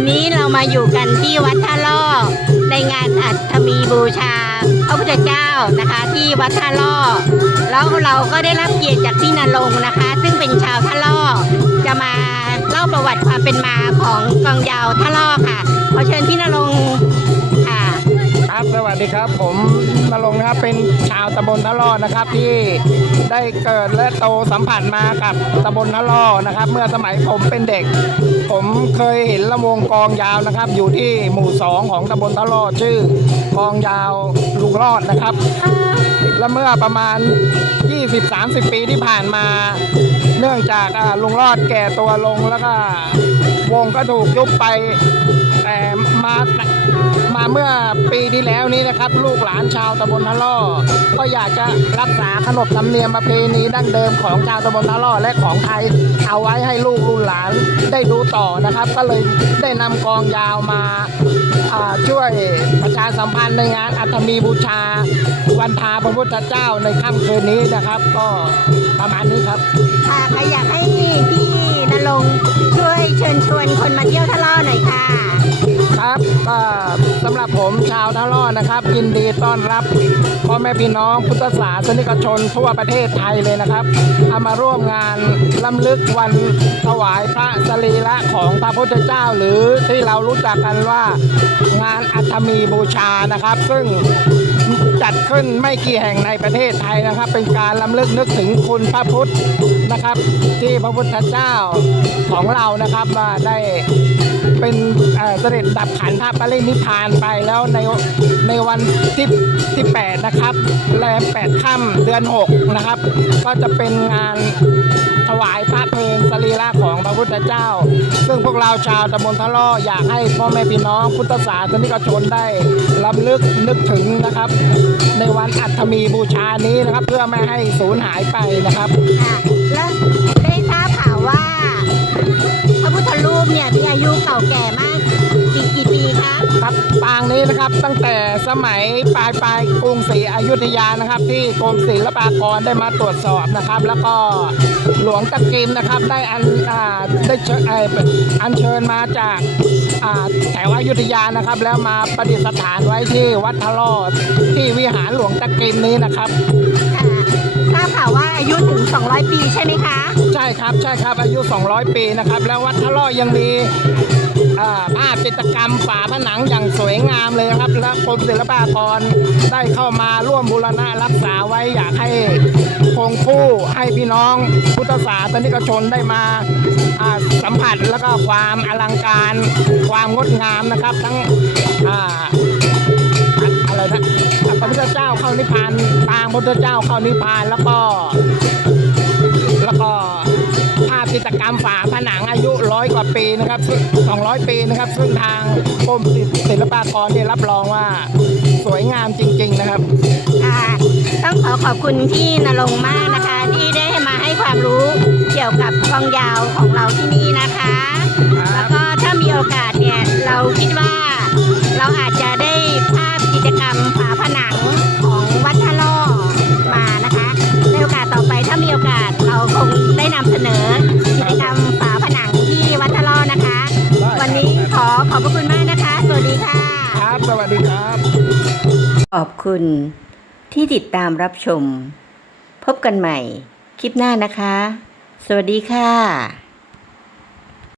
วันนี้เรามาอยู่กันที่วัดท่าล่อในงานอัฐมีบูชาพระพุทธเจ้านะคะที่วัดท่าล่อแล้วเราก็ได้รับเกียรติจากพี่นรงค์นะคะ ซึ่งเป็นชาวท่าล่อจะมาเล่าประวัติความเป็นมาของกองยาวท่าล่อค่ะขอเชิญพี่นรง สวัสดีครับ ผมนรงค์นะครับเป็นชาวตำบลทะเลาะนะครับ ที่ได้เกิดและโตสัมผัสมากับตำบลทะเลาะนะครับ เมื่อสมัยผมเป็นเด็ก ผมเคยเห็นลำวงกองยาวนะครับ อยู่ที่หมู่สองของตำบลทะเลาะชื่อกองยาวลุงรอดนะครับ และเมื่อประมาณ 20-30 ปีที่ผ่านมา เนื่องจากลุงรอดแก่ตัวลงแล้วก็วงก็ถูกยุบไป แต่มามาเมื่อปีที่แล้วนี้นะครับ ลูกหลานชาวตำบลทะลาะก็อยากจะรักษาขนบธรรมเนียมประเพณีดั้งเดิมของชาวตำบลทะลาะและของไทย เอาไว้ให้ลูกรุ่นหลานได้ดูต่อนะครับ ก็เลยได้นำกองยาวมาช่วยประชาสัมพันธ์ในงานอัฐมีบูชา วันทาพระพุทธเจ้าในค่ำคืนนี้นะครับ ก็ประมาณนี้ครับค่ะใครอยากให้พี่นรงช่วยเชิญชวนคนมาเที่ยวท่าล่อหน่อยค่ะำหรับผมชาวทะเลาะนะครับยินดีต้อนรับพ่อแม่พี่น้องพุทธศาสนิกชนทั่วประเทศไทยเลยนะครับเอามาร่วมงานล้ำลึกวันถวายพระสรีระของพระพุทธเจ้า หรือที่เรารู้จักกันว่างานอัฐมีบูชานะครับ ซึ่งจัดขึ้นไม่กี่แห่งในประเทศไทยนะครับ เป็นการล้ำลึกนึกถึงคุณพระพุทธนะครับ ที่พระพุทธเจ้าของเรานะครับได้เป็นเสด็จดับขันธปรินิพพานไปแล้วในในวันที่ที่8นะครับแรม8ค่ำเดือน 6 นะครับ ก็จะเป็นงานถวายพระเพลิงสรีระของพระพุทธเจ้า ซึ่งพวกเราชาวตำบลทะลาะอยากให้พ่อแม่พี่น้องพุทธศาสนิกชนได้ลำลึกนึกถึงนะครับ ในวันอัฐมีบูชานี้นะครับ เพื่อไม่ให้สูญหายไปนะครับค่ะแล้ว ยมีอายุเก่าแก่มากกี่กี่ปีคะครับปางนี้นะครับตั้งแต่สมัยปลายปลายกรุงศรีอยุธยานะครับ ที่กรมศิลปากรได้มาตรวจสอบนะครับ แล้วก็หลวงตะกิมนะครับได้อันอ่าได้เชิญเอ่ออัญเชิญมาจากอ่าแถวอยุธยานะครับ แล้วมาประดิษฐานไว้ที่วัดทะลอดที่วิหารหลวงตะกิมนี้นะครับ ค่ะทราบข่าวว่า อายุถึง 200 ปีใช่ไหมคะ ใช่ครับใช่ครับอายุ 200 ปีนะครับ แล้ววัดทะเลาะยังมีอ่าภาพจิตรกรรมฝาผนังอย่างสวยงามเลยครับ และกรมศิลปากรได้เข้ามาร่วมบูรณะรักษาไว้อยากให้คงคู่ให้พี่น้องพุทธศาสนิกชนได้มาสัมผัสแล้วก็ความอลังการ ความงดงามนะครับ ทั้งออะไรนะ ระพุทธเจ้าเข้านิพพานปางพระพุทธเจ้าเข้านิพพานแล้วก็ แล้วก็ภาพจิตรกรรมฝาผนังอายุร้อยกว่าปีนะครับซึ่ง200ปีนะครับ ซึ่งทางกรมศิลปากรได้รับรองว่าสวยงามจริง ๆนะครับค่ะต้องขอขอบคุณพี่นรงมากนะคะ ที่ได้มาให้ความรู้เกี่ยวกับกองยาวของเราที่นี่ วัสดีครับ ขอบคุณที่ติดตามรับชม พบกันใหม่ คลิปหน้านะคะ สวัสดีค่ะ